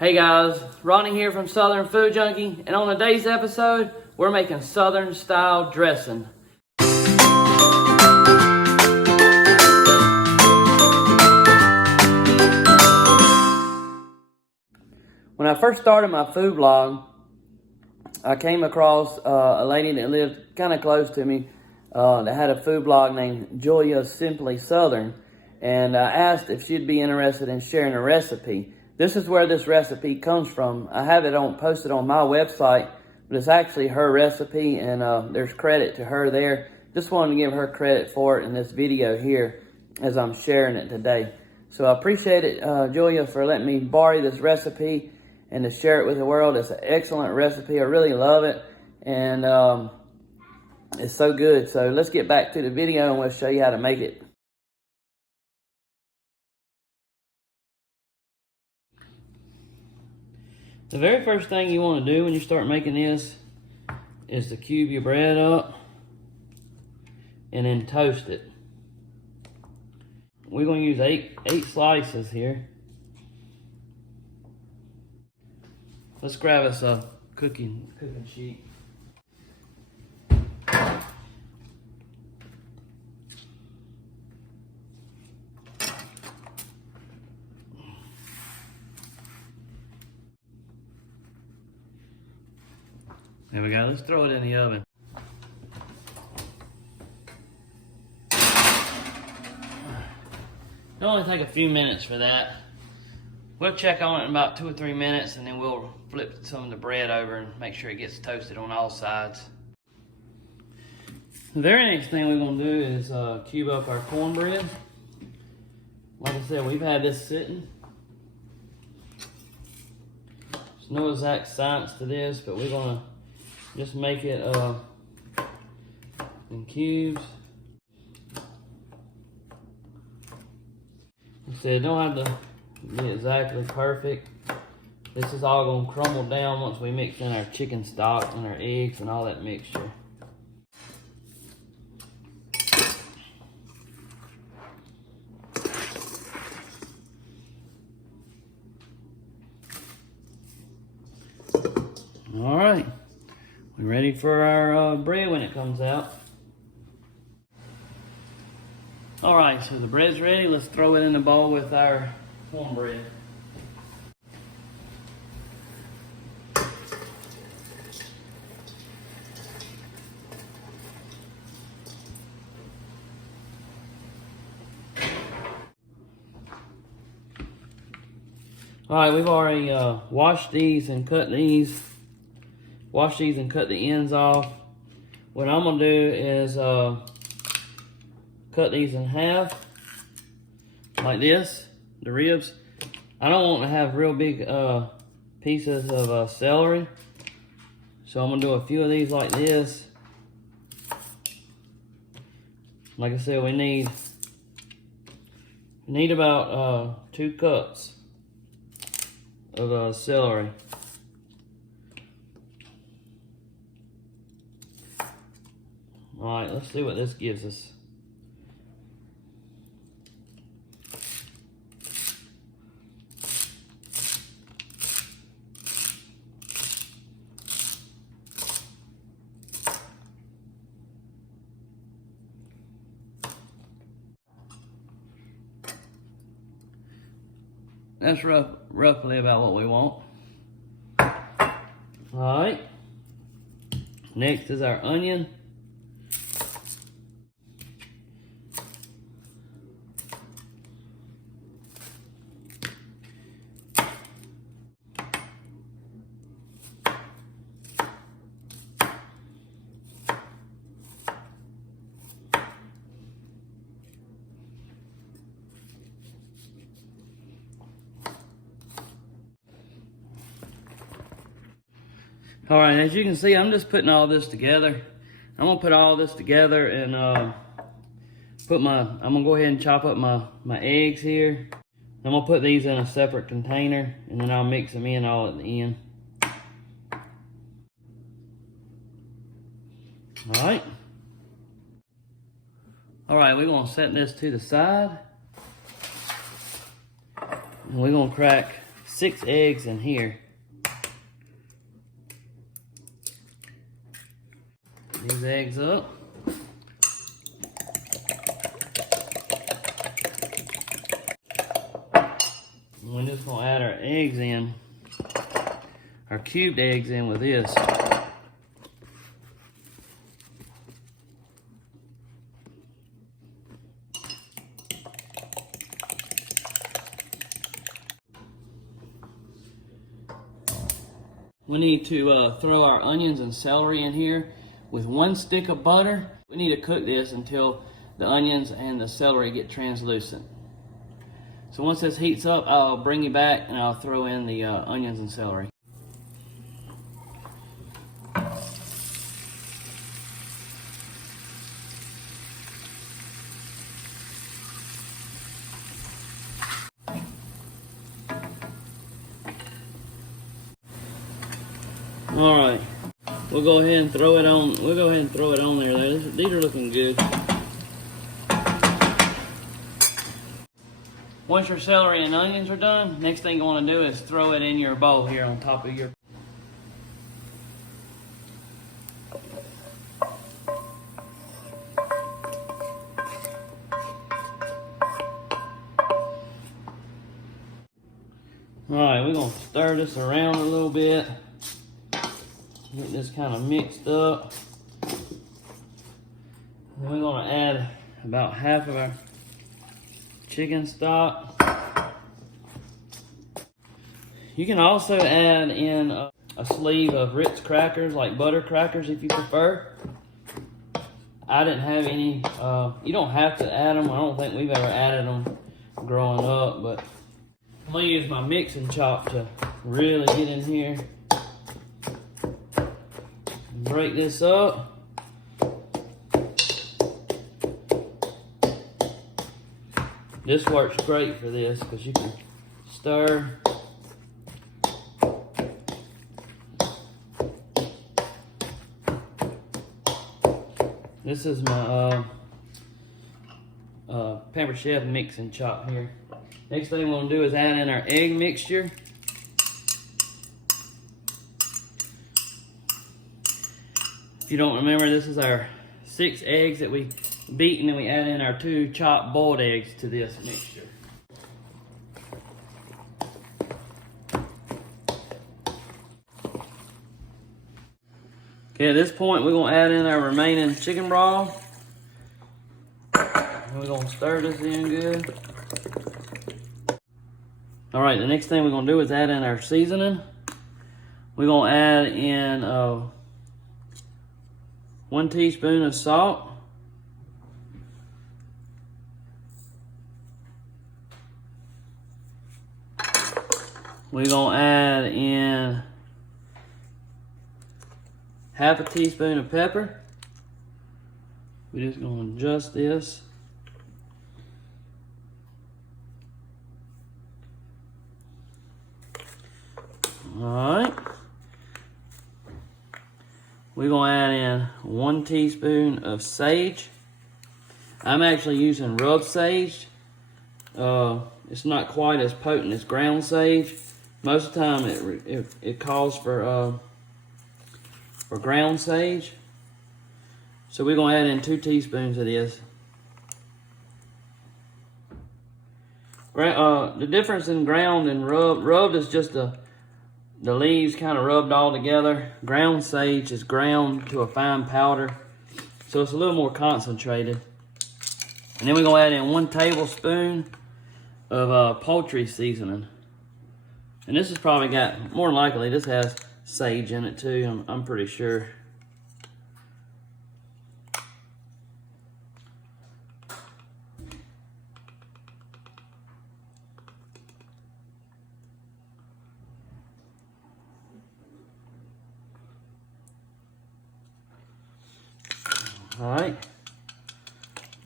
Hey guys, Ronnie here from Southern Food Junkie, and on today's episode, we're making Southern style dressing. When I first started my food blog, I came across a lady that lived kind of close to me that had a food blog named Julia Simply Southern, and I asked if she'd be interested in sharing a recipe. This is where this recipe comes from. I have it posted on my website, but it's actually her recipe, and there's credit to her there. Just wanted to give her credit for it in this video here as I'm sharing it today. So I appreciate it, Julia, for letting me borrow this recipe and to share it with the world. It's an excellent recipe. I really love it, and it's so good. So let's get back to the video and we'll show you how to make it. The very first thing you want to do when you start making this is to cube your bread up and then toast it. We're going to use eight slices here. Let's grab us a cooking sheet. There we go, let's throw it in the oven. It'll only take a few minutes for that. We'll check on it in about 2 or 3 minutes, and then we'll flip some of the bread over and make sure it gets toasted on all sides. The very next thing we're gonna do is cube up our cornbread. Like I said, we've had this sitting. There's no exact science to this, but we're gonna just make it in cubes. Like I said, it don't have to be exactly perfect. This is all gonna crumble down once we mix in our chicken stock and our eggs and all that mixture. All right. We're ready for our bread when it comes out. All right, so the bread's ready. Let's throw it in the bowl with our cornbread. All right, we've already washed these and cut these. Wash these and cut the ends off. What I'm gonna do is cut these in half, like this, the ribs. I don't want to have real big pieces of celery, so I'm gonna do a few of these like this. Like I said, we need about 2 cups of celery. All right, let's see what this gives us. That's roughly about what we want. All right. Next is our onion. All right, as you can see, I'm just putting all this together. I'm gonna put all this together and I'm gonna go ahead and chop up my eggs here. I'm gonna put these in a separate container, and then I'll mix them in all at the end. All right. All right, we're gonna set this to the side. And we're gonna crack 6 eggs in here. These eggs up. We're just gonna add our eggs in, our cubed eggs in with this. We need to throw our onions and celery in here with 1 stick of butter. We need to cook this until the onions and the celery get translucent. So once this heats up, I'll bring you back and I'll throw in the onions and celery. All right, we'll go ahead and throw it on. We'll go ahead and throw it on there. These are looking good. Once your celery and onions are done, next thing you want to do is throw it in your bowl here on top of your. All right, we're gonna stir this around a little bit. Get this kind of mixed up. Then we're gonna add about half of our chicken stock. You can also add in a sleeve of Ritz crackers, like butter crackers if you prefer. I didn't have any. You don't have to add them. I don't think we've ever added them growing up, but I'm gonna use my mixing chop to really get in here. Break this up. This works great for this because you can stir. This is my Pampered Chef mixing chop here. Next thing we're gonna do is add in our egg mixture. If you don't remember, this is our 6 eggs that we beat, and then we add in our 2 chopped boiled eggs to this mixture. Okay, at this point we're gonna add in our remaining chicken broth. And we're gonna stir this in good. All right, the next thing we're gonna do is add in our seasoning. We're gonna add in 1 teaspoon of salt. We're gonna add in half a teaspoon of pepper. We're just gonna adjust this. All right. We're gonna add in 1 teaspoon of sage. I'm actually using rub sage. It's not quite as potent as ground sage. Most of the time it calls for ground sage. So we're gonna add in 2 teaspoons of this. The difference in ground and rubbed is just the leaves kind of rubbed all together. Ground sage is ground to a fine powder, so it's a little more concentrated. And then we're gonna add in 1 tablespoon of poultry seasoning. And this has probably got, more than likely, this has sage in it too, I'm pretty sure. All right,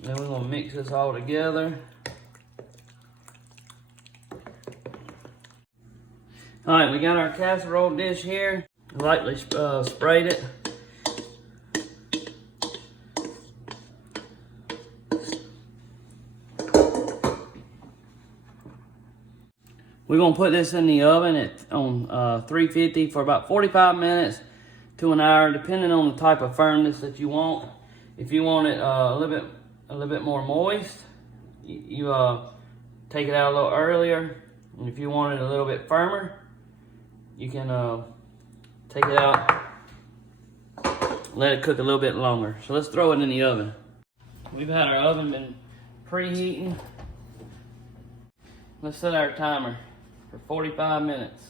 then we're gonna mix this all together. All right, we got our casserole dish here. Lightly sprayed it. We're gonna put this in the oven on 350 for about 45 minutes to an hour, depending on the type of firmness that you want. If you want it a little bit more moist, you take it out a little earlier. And if you want it a little bit firmer, you can take it out, let it cook a little bit longer. So let's throw it in the oven. We've had our oven been preheating. Let's set our timer for 45 minutes.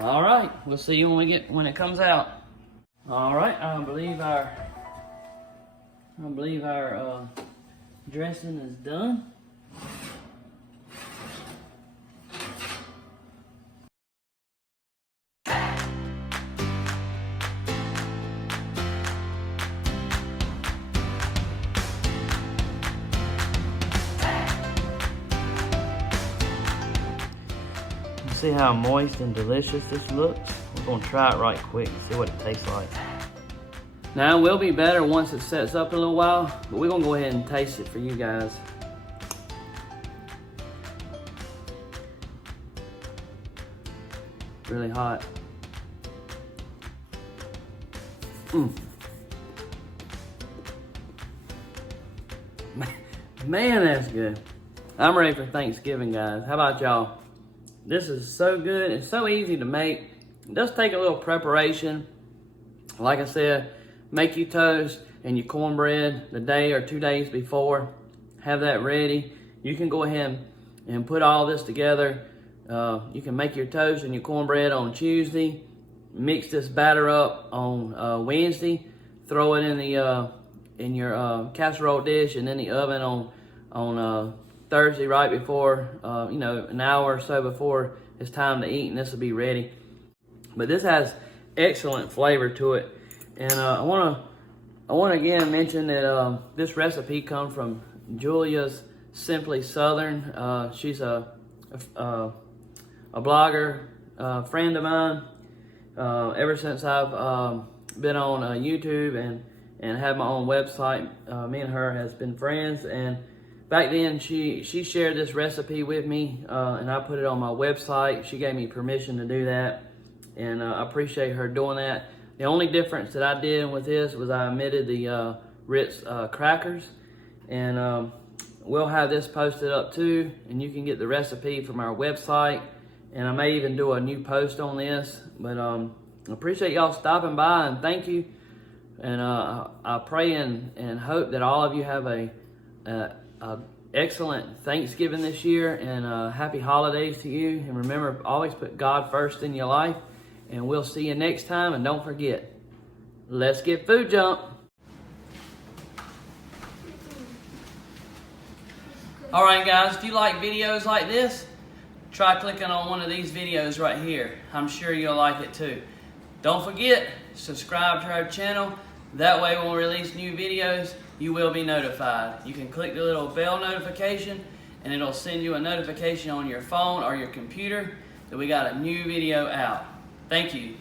All right, we'll see you when it comes out. All right, I believe our dressing is done. See how moist and delicious this looks? We're gonna try it right quick and see what it tastes like. Now it will be better once it sets up a little while, but we're gonna go ahead and taste it for you guys. Really hot. Man, that's good. I'm ready for Thanksgiving, guys. How about y'all? This is so good. It's so easy to make. It does take a little preparation. Like I said, make your toast and your cornbread the day or 2 days before. Have that ready. You can go ahead and put all this together. You can make your toast and your cornbread on Tuesday. Mix this batter up on Wednesday. Throw it in your casserole dish and in the oven on Thursday, right before, an hour or so before it's time to eat, and this will be ready. But this has excellent flavor to it. And I want to again mention that this recipe comes from Julia's Simply Southern. She's a blogger, friend of mine. Ever since I've been on YouTube and had my own website, me and her has been friends. And back then, she shared this recipe with me, and I put it on my website. She gave me permission to do that, and I appreciate her doing that. The only difference that I did with this was I omitted the Ritz crackers, and we'll have this posted up too, and you can get the recipe from our website, and I may even do a new post on this. But I appreciate y'all stopping by, and thank you. And I pray and hope that all of you have a excellent Thanksgiving this year, and happy holidays to you. And remember, always put God first in your life. And we'll see you next time. And don't forget, let's get food jump. All right, guys, if you like videos like this, try clicking on one of these videos right here. I'm sure you'll like it too. Don't forget, subscribe to our channel. That way when we release new videos, you will be notified. You can click the little bell notification and it'll send you a notification on your phone or your computer that we got a new video out. Thank you.